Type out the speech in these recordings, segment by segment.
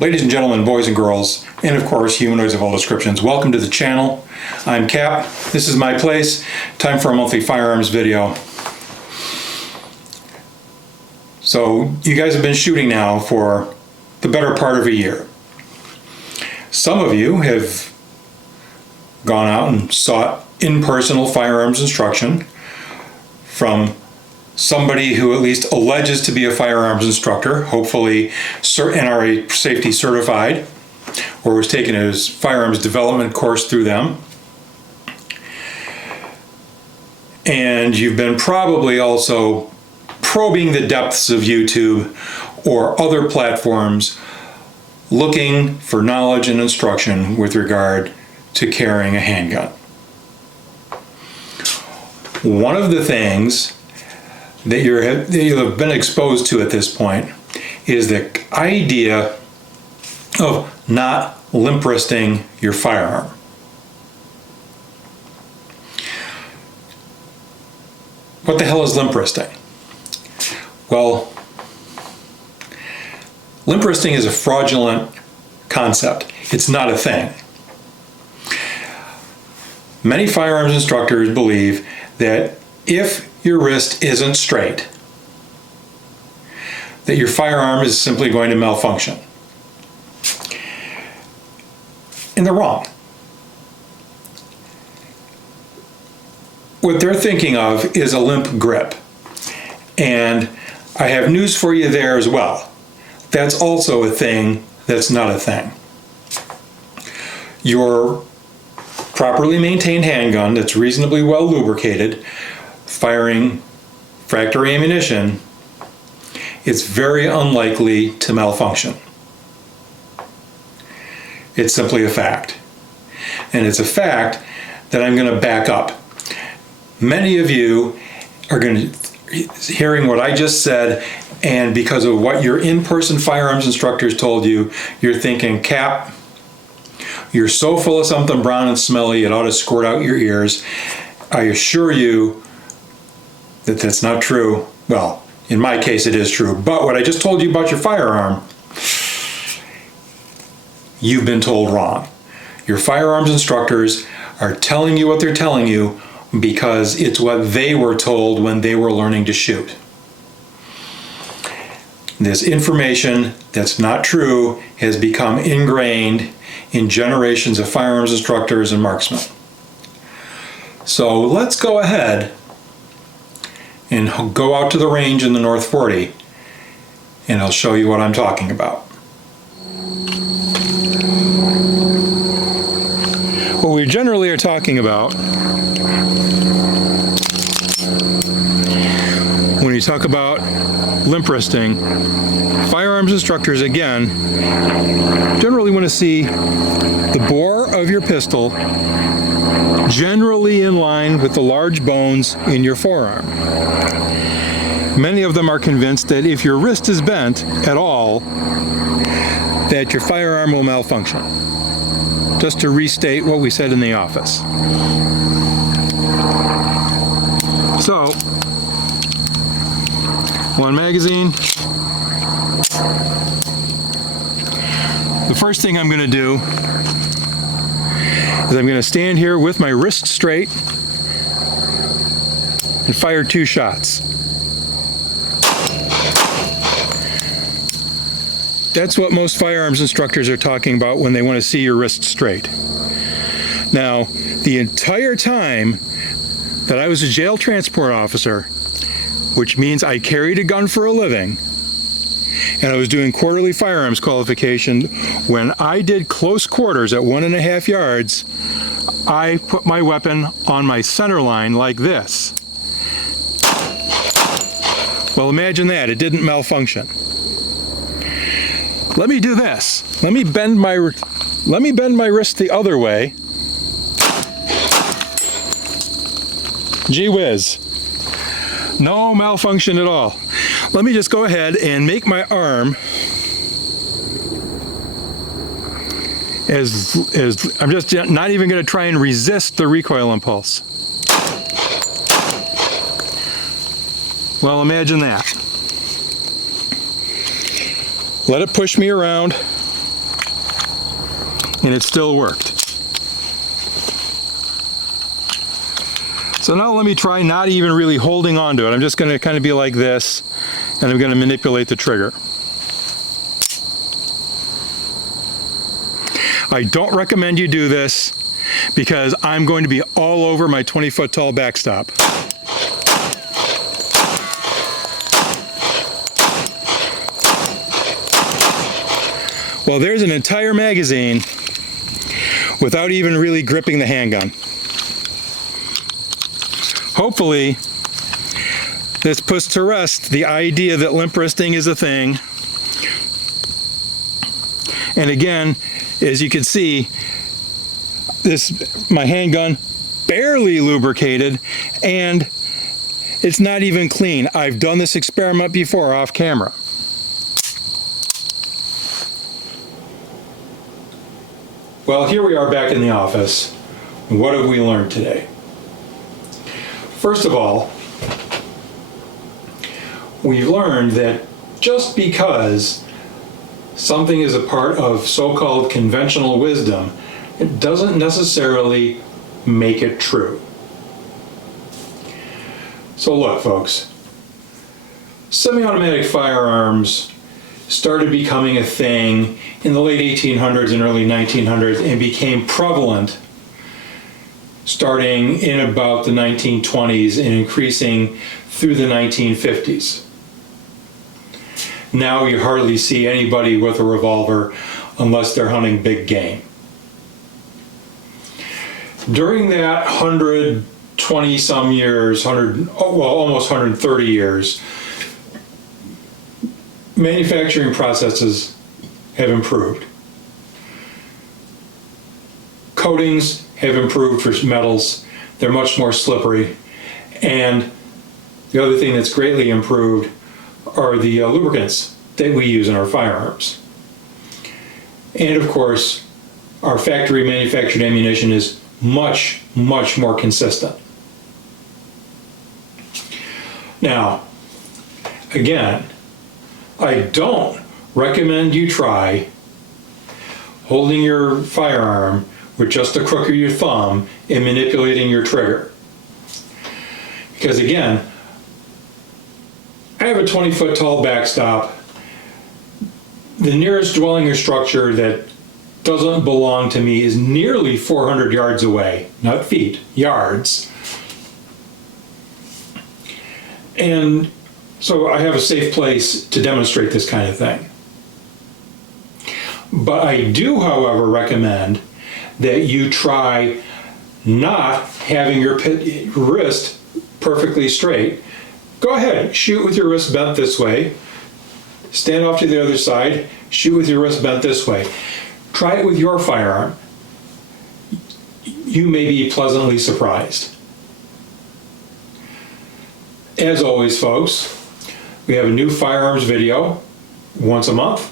Ladies and gentlemen, boys and girls, and of course humanoids of all descriptions, welcome to the channel. I'm Cap. This is my place. Time for a monthly firearms video. So you guys have been shooting now for the better part of a year. Some of you have gone out and sought in-person firearms instruction from somebody who at least alleges to be a firearms instructor, hopefully NRA safety certified, or was taking a firearms development course through them. And you've been probably also probing the depths of YouTube or other platforms looking for knowledge and instruction with regard to carrying a handgun. One of the things that you have been exposed to at this point is the idea of not limp wristing your firearm. What the hell is limp wristing? Well, limp wristing is a fraudulent concept. It's not a thing. Many firearms instructors believe that if your wrist isn't straight, that your firearm is simply going to malfunction. And they're wrong. What they're thinking of is a limp grip. And I have news for you there as well. That's also a thing that's not a thing. Your properly maintained handgun that's reasonably well lubricated, firing factory ammunition, it's very unlikely to malfunction. It's simply a fact. And it's a fact that I'm going to back up. Many of you are going to hearing what I just said, and because of what your in-person firearms instructors told you, you're thinking, Cap, you're so full of something brown and smelly it ought to squirt out your ears. I assure you that that's not true. Well, in my case it is true, but what I just told you about your firearm, you've been told wrong. Your firearms instructors are telling you what they're telling you because it's what they were told when they were learning to shoot. This information that's not true has become ingrained in generations of firearms instructors and marksmen. So let's go ahead and go out to the range in the North 40 and I'll show you what I'm talking about. What we generally are talking about when you talk about limp wristing, firearms instructors again generally want to see the bore of your pistol generally in line with the large bones in your forearm. Many of them are convinced that if your wrist is bent at all, that your firearm will malfunction. Just to restate what we said in the office. So, one magazine. The first thing I'm going to do is I'm going to stand here with my wrist straight and fire 2 shots. That's what most firearms instructors are talking about when they want to see your wrist straight. Now, the entire time that I was a jail transport officer, which means I carried a gun for a living, and I was doing quarterly firearms qualification, when I did close quarters at 1.5 yards, I put my weapon on my center line like this. Well, imagine that, it didn't malfunction. Let me do this. Let me bend my wrist the other way. Gee whiz. No malfunction at all. Let me just go ahead and make my arm as I'm just not even going to try and resist the recoil impulse. Well, imagine that. Let it push me around. and it still worked. So now let me try not even really holding on to it. I'm just going to kind of be like this, and I'm going to manipulate the trigger. I don't recommend you do this because I'm going to be all over my 20-foot tall backstop. Well, there's an entire magazine without even really gripping the handgun. Hopefully, this puts to rest the idea that limp wristing is a thing. And again, as you can see, my handgun barely lubricated, and it's not even clean. I've done this experiment before off camera. Well, here we are back in the office. What have we learned today? First of all, we've learned that just because something is a part of so-called conventional wisdom, it doesn't necessarily make it true. So look, folks, semi-automatic firearms started becoming a thing in the late 1800s and early 1900s and became prevalent starting in about the 1920s and increasing through the 1950s. Now you hardly see anybody with a revolver unless they're hunting big game. During that 120 some years, almost 130 years, manufacturing processes have improved. Coatings have improved for metals. They're much more slippery. And the other thing that's greatly improved are the lubricants that we use in our firearms. And of course, our factory manufactured ammunition is much, much more consistent. Now, again, I don't recommend you try holding your firearm with just the crook of your thumb and manipulating your trigger. Because again, I have a 20-foot tall backstop. The nearest dwelling or structure that doesn't belong to me is nearly 400 yards away, not feet, yards. And so I have a safe place to demonstrate this kind of thing. But I do, however, recommend that you try not having your wrist perfectly straight. Go ahead, shoot with your wrist bent this way. Stand off to the other side, shoot with your wrist bent this way. Try it with your firearm. You may be pleasantly surprised. As always, folks, we have a new firearms video once a month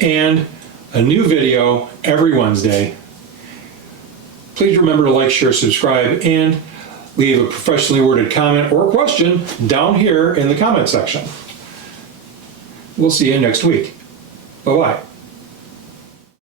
and a new video every Wednesday. Please remember to like, share, subscribe, and leave a professionally worded comment or question down here in the comment section. We'll see you next week. Bye-bye.